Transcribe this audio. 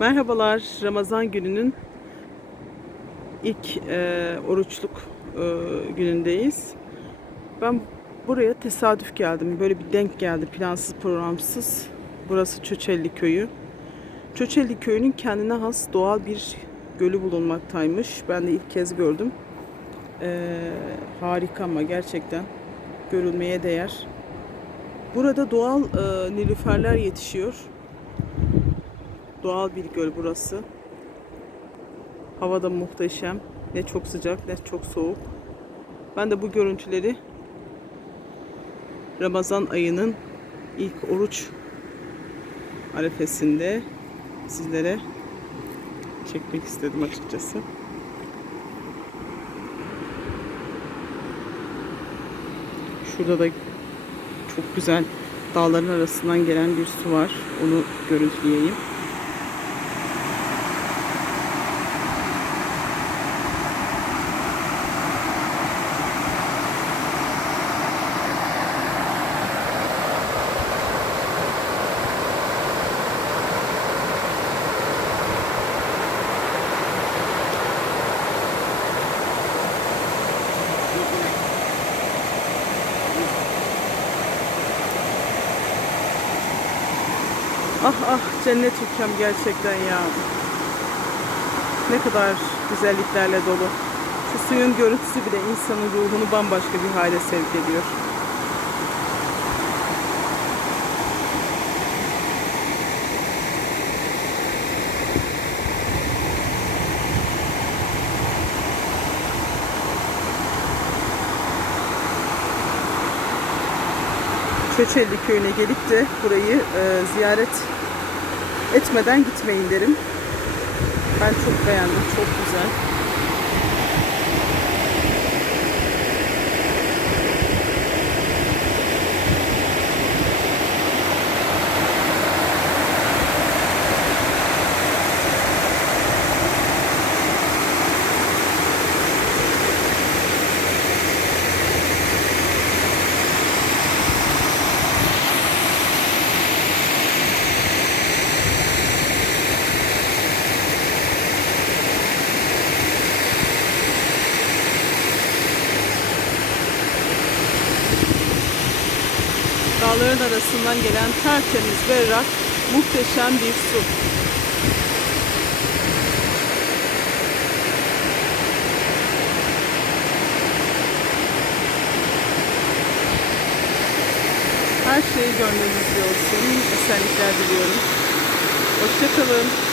Merhabalar, Ramazan gününün ilk e, oruçluk e, günündeyiz. Ben buraya tesadüf geldim. Böyle bir denk geldi, plansız programsız. Burası Çöçelli Köyü. Çöçelli Köyü'nün kendine has doğal bir gölü bulunmaktaymış. Ben de ilk kez gördüm. E, harika ama gerçekten görülmeye değer. Burada doğal e, nilüferler yetişiyor. Doğal bir göl burası. Hava da muhteşem. Ne çok sıcak ne çok soğuk. Ben de bu görüntüleri Ramazan ayının ilk oruç arefesinde sizlere çekmek istedim açıkçası. Şurada da çok güzel dağların arasından gelen bir su var. Onu görüntüleyeyim. Ah ah cennet ülkem gerçekten ya. Ne kadar güzelliklerle dolu. Şu suyun görüntüsü bile insanın ruhunu bambaşka bir hale sevk ediyor. Çöçelli köyüne gelip de burayı e, ziyaret etmeden gitmeyin derim. Ben çok beğendim, çok güzel. Dağların arasından gelen tertemiz, berrak, muhteşem bir su. Her şey gönlünüzce olsun. Esenlikler diliyorum. Hoşçakalın.